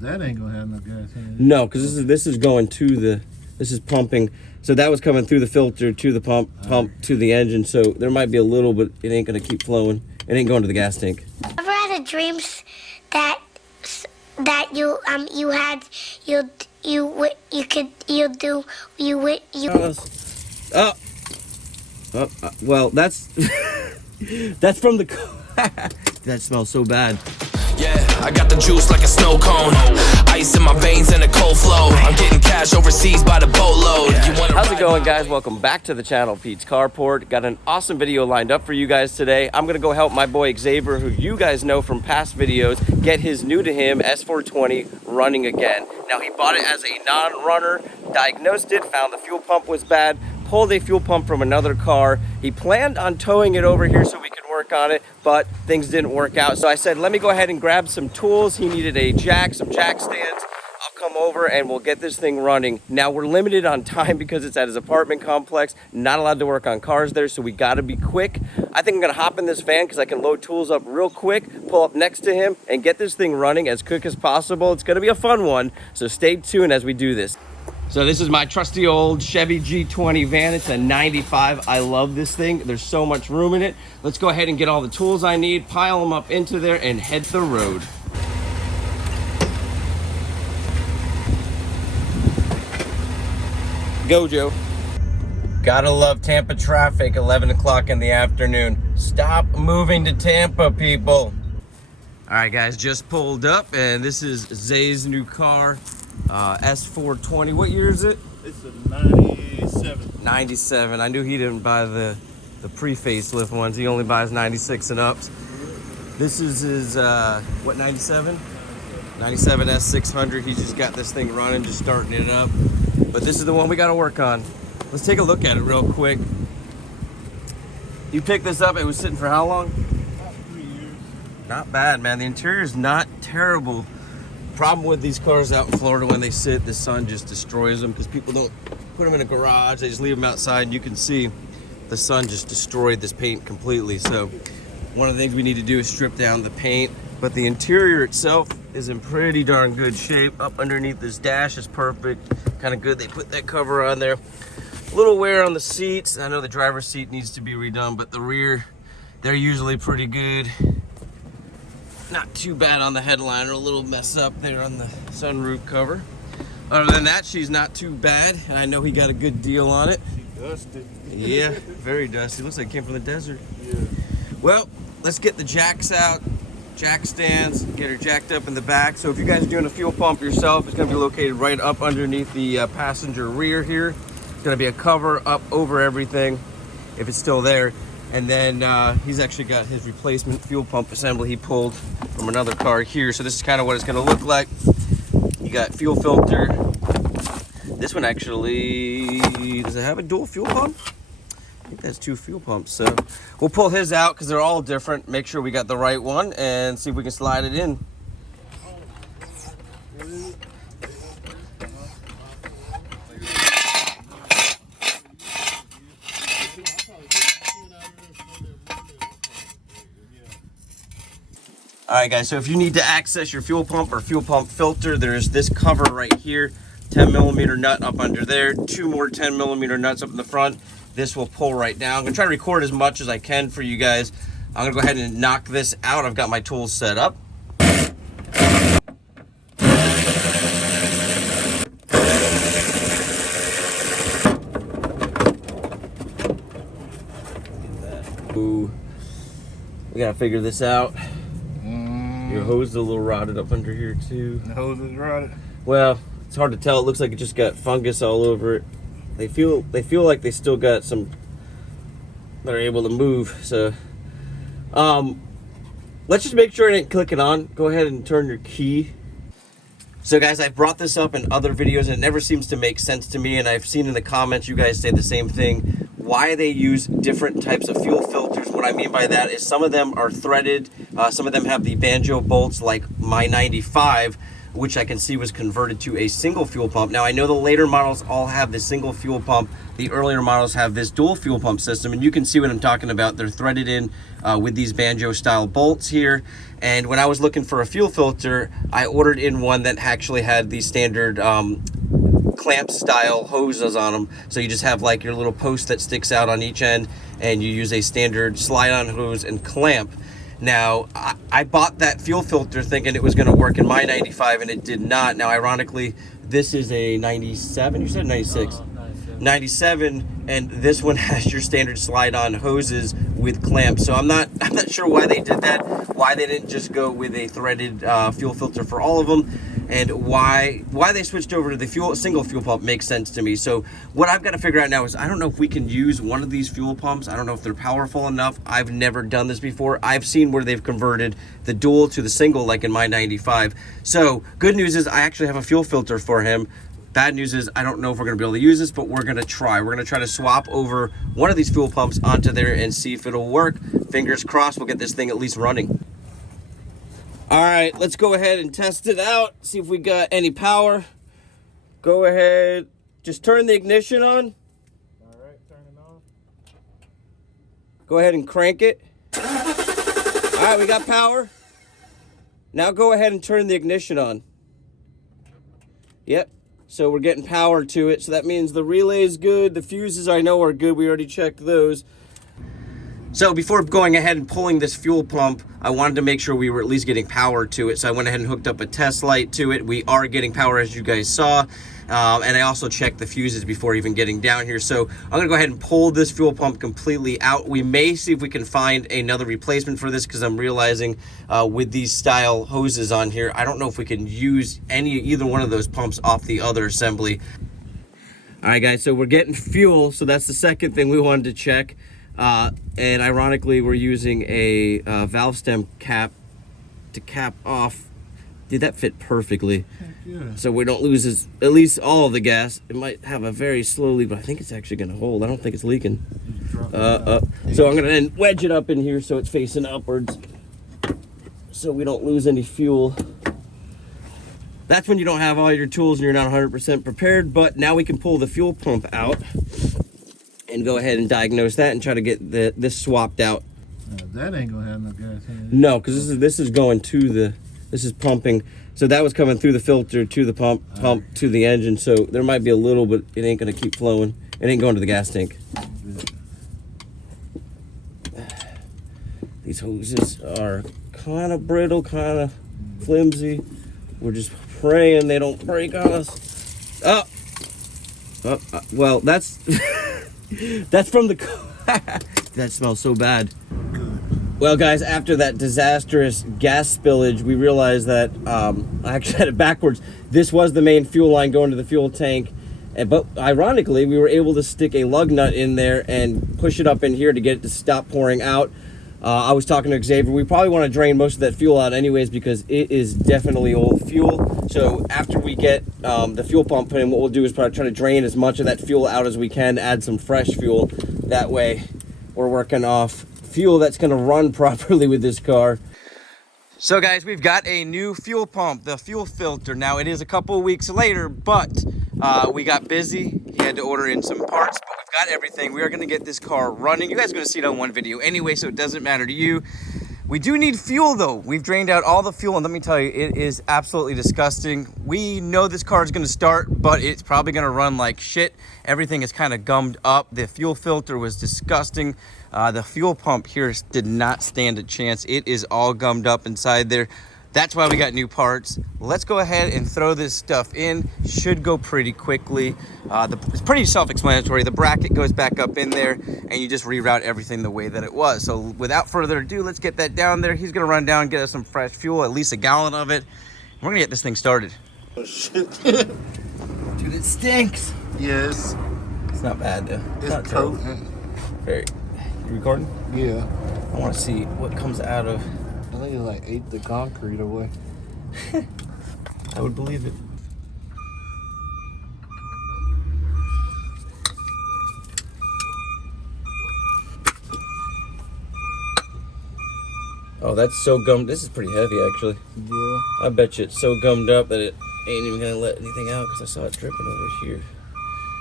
That ain't gonna have no gas in it. No, because this is going to the, this is pumping. So that was coming through the filter to the pump to the engine. So there might be a little, but it ain't gonna keep flowing. It ain't going to the gas tank. Ever had a dreams that Well, that's that's from the that smells so bad. Yeah, I got the juice like a snow cone. Ice in my veins and a cold flow. I'm getting cash overseas by the boatload. How's it going, guys? Welcome back to the channel, Pete's Carport. Got an awesome video lined up for you guys today. I'm gonna go help my boy Xavier, who you guys know from past videos, get his new to him S420 running again. Now, he bought it as a non-runner, diagnosed it, found the fuel pump was bad, pulled a fuel pump from another car. He planned on towing it over here so we could work on it, but things didn't work out. So I said, let me go ahead and grab some tools. He needed a jack, some jack stands. I'll come over and we'll get this thing running. Now, we're limited on time because it's at his apartment complex. Not allowed to work on cars there, so we gotta be quick. I think I'm gonna hop in this van because I can load tools up real quick, pull up next to him, and get this thing running as quick as possible. It's gonna be a fun one, so stay tuned as we do this. So this is my trusty old Chevy G20 van. It's a 95. I love this thing. There's so much room in it. Let's go ahead and get all the tools I need, pile them up into there, and head the road. Go, Joe. Gotta love Tampa traffic, 11 o'clock in the afternoon. Stop moving to Tampa, people. All right, guys, just pulled up, and this is Zay's new car. S420. What year is it? It's a 97. 97. I knew he didn't buy the pre-facelift ones. He only buys 96 and ups. This is his, what, 97? 97 S600. He just got this thing running, just starting it up. But this is the one we got to work on. Let's take a look at it real quick. You picked this up. It was sitting for how long? About 3 years. Not bad, man. The interior is not terrible. Problem with these cars out in Florida, when they sit, the sun just destroys them because people don't put them in a garage. They just leave them outside, and you can see the sun just destroyed this paint completely. So one of the things we need to do is strip down the paint, but the interior itself is in pretty darn good shape. Up underneath this dash is perfect, kind of good. They put that cover on there. A little wear on the seats. I know the driver's seat needs to be redone, but the rear, they're usually pretty good. Not too bad on the headliner, a little mess up there on the sunroof cover. Other than that, she's not too bad, and I know he got a good deal on it. She dusty. Yeah, very dusty. Looks like it came from the desert. Yeah. Well, let's get the jacks out, jack stands, get her jacked up in the back. So if you guys are doing a fuel pump yourself, it's gonna be located right up underneath the passenger rear here. It's gonna be a cover up over everything, if it's still there. And then he's actually got his replacement fuel pump assembly he pulled from another car here. So this is kind of what it's going to look like. You got fuel filter. This one actually, does it have a dual fuel pump? I think that's 2 fuel pumps. So we'll pull his out because they're all different. Make sure we got the right one and see if we can slide it in. All right, guys, so if you need to access your fuel pump or fuel pump filter, there's this cover right here, 10mm nut up under there, 2 more 10mm nuts up in the front. This will pull right down. I'm gonna try to record as much as I can for you guys. I'm gonna go ahead and knock this out. I've got my tools set up. Ooh, we gotta figure this out. Your hose is a little rotted up under here too. The hose is rotted? Well, it's hard to tell. It looks like it just got fungus all over it. They feel like they still got some that are able to move. So let's just make sure it ain't clicking on. Go ahead and turn your key. So guys, I've brought this up in other videos and it never seems to make sense to me, and I've seen in the comments you guys say the same thing. Why they use different types of fuel filters. What I mean by that is some of them are threaded, some of them have the banjo bolts like my 95, which I can see was converted to a single fuel pump. Now I know the later models all have the single fuel pump. The earlier models have this dual fuel pump system, and you can see what I'm talking about. They're threaded in with these banjo style bolts here. And when I was looking for a fuel filter, I ordered in one that actually had the standard clamp style hoses on them. So you just have like your little post that sticks out on each end, and you use a standard slide on hose and clamp. Now, I bought that fuel filter thinking it was going to work in my 95, and it did not. Now, ironically, this is a 97, you said 96? 97, and this one has your standard slide-on hoses with clamps. So I'm not sure why they did that, why they didn't just go with a threaded fuel filter for all of them, and why they switched over to the single fuel pump makes sense to me. So what I've got to figure out now is I don't know if we can use one of these fuel pumps. I don't know if they're powerful enough. I've never done this before. I've seen where they've converted the dual to the single, like in my 95. So good news is I actually have a fuel filter for him. Bad news is I don't know if we're going to be able to use this, but we're going to try. We're going to try to swap over one of these fuel pumps onto there and see if it'll work. Fingers crossed we'll get this thing at least running. All right, let's go ahead and test it out, see if we got any power. Go ahead, just turn the ignition on. All right, turn it on. Go ahead and crank it. All right, we got power. Now go ahead and turn the ignition on. Yep. So we're getting power to it. So that means the relay is good. The fuses I know are good. We already checked those. So before going ahead and pulling this fuel pump, I wanted to make sure we were at least getting power to it. So I went ahead and hooked up a test light to it. We are getting power, as you guys saw. And I also checked the fuses before even getting down here. So I'm gonna go ahead and pull this fuel pump completely out. We may see if we can find another replacement for this, because I'm realizing with these style hoses on here, I don't know if we can use either one of those pumps off the other assembly. All right, guys, so we're getting fuel. So that's the second thing we wanted to check. And ironically, we're using a valve stem cap to cap off. Did that fit perfectly? Yeah. So we don't lose at least all of the gas. It might have a very slowly, but I think it's actually going to hold. I don't think it's leaking. So I'm going to wedge it up in here so it's facing upwards, so we don't lose any fuel. That's when you don't have all your tools and you're not 100% prepared. But now we can pull the fuel pump out and go ahead and diagnose that and try to get this swapped out. That ain't gonna have no gas in it. No, because this is going to the, this is pumping. So that was coming through the filter to the pump to the engine. So there might be a little, but it ain't gonna keep flowing. It ain't going to the gas tank. These hoses are kind of brittle, kind of flimsy. We're just praying they don't break on us. Well, that's that's from the that smells so bad. Well, guys, after that disastrous gas spillage, we realized that I actually had it backwards. This was the main fuel line going to the fuel tank, but ironically, we were able to stick a lug nut in there and push it up in here to get it to stop pouring out. I was talking to Xavier. We probably want to drain most of that fuel out anyways, because it is definitely old fuel. So after we get the fuel pump put in, what we'll do is probably try to drain as much of that fuel out as we can, add some fresh fuel. That way we're working off fuel that's going to run properly with this car. So guys, we've got a new fuel pump, the fuel filter. Now it is a couple of weeks later, but we got busy. He had to order in some parts, but we've got everything. We are going to get this car running. You guys are going to see it on one video anyway, so it doesn't matter to you. We do need fuel though. We've drained out all the fuel, and let me tell you, it is absolutely disgusting. We know this car is going to start, but it's probably going to run like shit. Everything is kind of gummed up. The fuel filter was disgusting. The fuel pump here did not stand a chance. It is all gummed up inside there. That's why we got new parts. Let's go ahead and throw this stuff in. Should go pretty quickly. It's pretty self-explanatory. The bracket goes back up in there, and you just reroute everything the way that it was. So without further ado, let's get that down there. He's gonna run down, get us some fresh fuel, at least a gallon of it. We're gonna get this thing started. Oh shit. Dude, it stinks. Yes. It's not bad though. It's not terrible. potent. Very. You recording? Yeah. I want to see what comes out of. I think it like ate the concrete away. I would believe it. Oh, that's so gummed. This is pretty heavy, actually. Yeah. I bet you it's so gummed up that it ain't even gonna let anything out because I saw it dripping over here.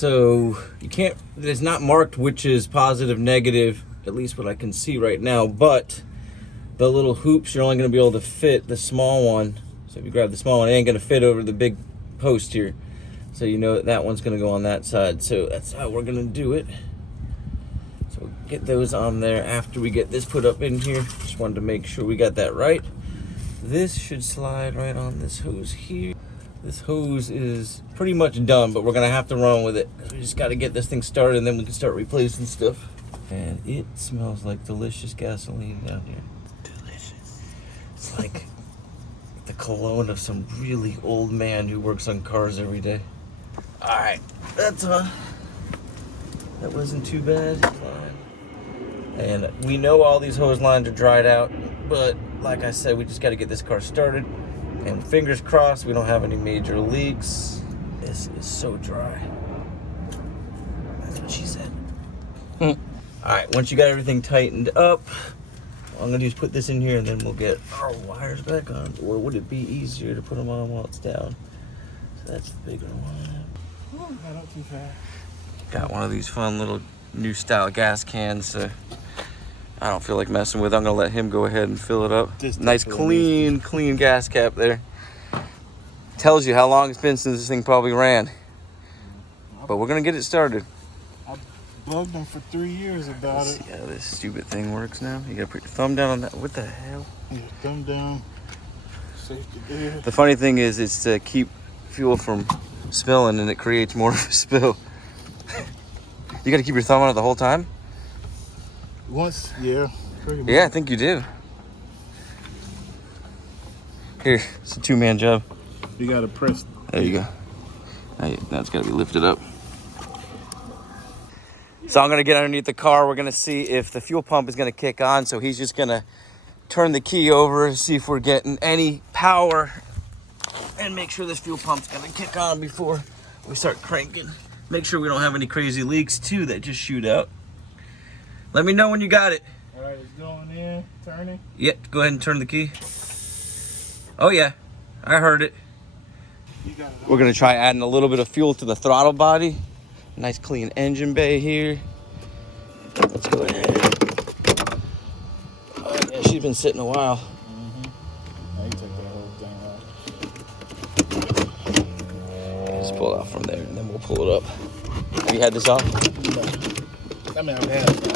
So you can't, it's not marked which is positive, negative, at least what I can see right now, but the little hoops, you're only gonna be able to fit the small one. So if you grab the small one, it ain't gonna fit over the big post here. So you know that one's gonna go on that side. So that's how we're gonna do it. So we'll get those on there after we get this put up in here. Just wanted to make sure we got that right. This should slide right on this hose here. This hose is pretty much done, but we're gonna have to run with it. We just gotta get this thing started and then we can start replacing stuff. And it smells like delicious gasoline down here. Delicious. It's like the cologne of some really old man who works on cars every day. All right, that's that wasn't too bad. Fine. And we know all these hose lines are dried out, but like I said, we just got to get this car started. And fingers crossed, we don't have any major leaks. This is so dry. That's what she said. All right, once you got everything tightened up, all I'm gonna do is put this in here and then we'll get our wires back on. Or would it be easier to put them on while it's down? So that's the bigger one. Ooh, not too fast. Got one of these fun little new style gas cans. I don't feel like messing with. I'm gonna let him go ahead and fill it up. Nice clean gas cap there. Tells you how long it's been since this thing probably ran. But we're gonna get it started. I bugged him for 3 years about Let's see how this stupid thing works now. You gotta put your thumb down on that. What the hell? Yeah, thumb down. Safety gear. The funny thing is, it's to keep fuel from spilling, and it creates more of a spill. You gotta keep your thumb on it the whole time? Once, yeah. Pretty much. Yeah, I think you do. Here, it's a two-man job. You gotta press. There you go. Now it's gotta be lifted up. So I'm gonna get underneath the car. We're gonna see if the fuel pump is gonna kick on. So he's just gonna turn the key over, see if we're getting any power, and make sure this fuel pump's gonna kick on before we start cranking. Make sure we don't have any crazy leaks too that just shoot out. Let me know when you got it. All right, it's going in, turning. Yep, go ahead and turn the key. Oh yeah, I heard it. You got it. We're gonna try adding a little bit of fuel to the throttle body. Nice clean engine bay here. Let's go ahead. Oh yeah, she's been sitting a while. Now you take that whole thing off. Just pull it out from there and then we'll pull it up. Have you had this off? I mean, I've had it.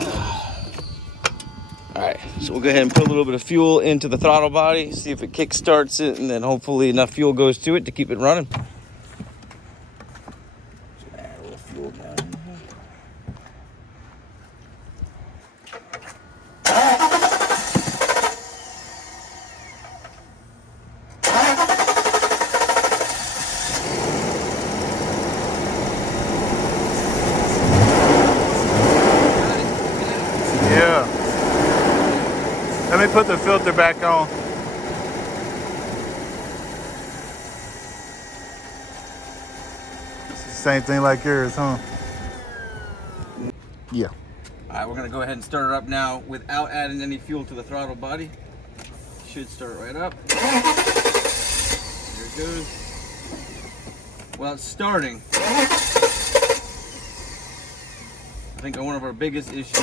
All right, so we'll go ahead and put a little bit of fuel into the throttle body, see if it kick starts it, and then hopefully enough fuel goes to it to keep it running. Add a little fuel down in here. Yeah. Let me put the filter back on. It's the same thing like yours, huh? Yeah. All right, we're gonna go ahead and start it up now without adding any fuel to the throttle body. Should start right up. There it goes. Well, it's starting. I think one of our biggest issues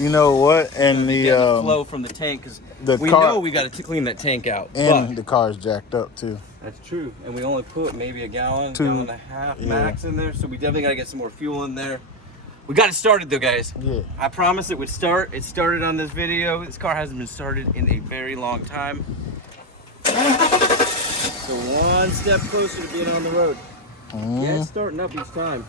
You know what? And is the getting the flow from the tank, because the we car- know we got to clean that tank out. and but the car's jacked up too. that's true, and we only put maybe a gallon, Two. gallon and a half Yeah. max in there, so we definitely got to get some more fuel in there. We got it started though, guys. Yeah. I promised it would start. It started on this video. This car hasn't been started in a very long time. So one step closer to being on the road. Yeah, it's starting up each time.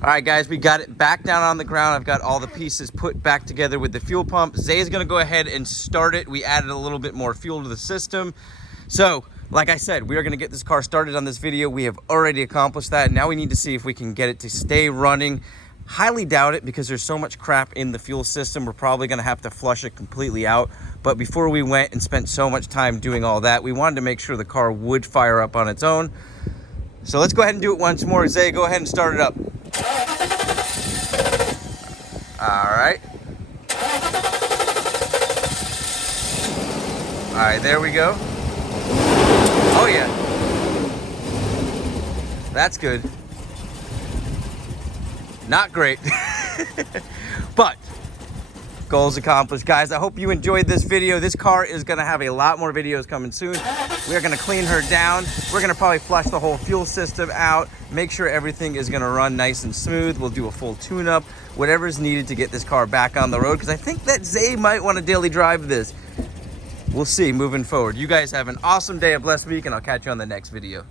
All right, guys, we got it back down on the ground. I've got all the pieces put back together with the fuel pump. Zay's gonna go ahead and start it. We added a little bit more fuel to the system. So, like I said, we are gonna get this car started on this video. We have already accomplished that. Now we need to see if we can get it to stay running. Highly doubt it because there's so much crap in the fuel system. We're probably gonna have to flush it completely out. But before we went and spent so much time doing all that, we wanted to make sure the car would fire up on its own. So let's go ahead and do it once more. Zay, go ahead and start it up. All right. All right, there we go. Oh yeah. That's good. Not great, but goals accomplished. Guys, I hope you enjoyed this video. This car is gonna have a lot more videos coming soon. We are gonna clean her down. We're gonna probably flush the whole fuel system out, make sure everything is gonna run nice and smooth. We'll do a full tune-up, whatever is needed to get this car back on the road, because I think that Zay might want to daily drive this. We'll see moving forward. You guys have an awesome day, a blessed week, and I'll catch you on the next video.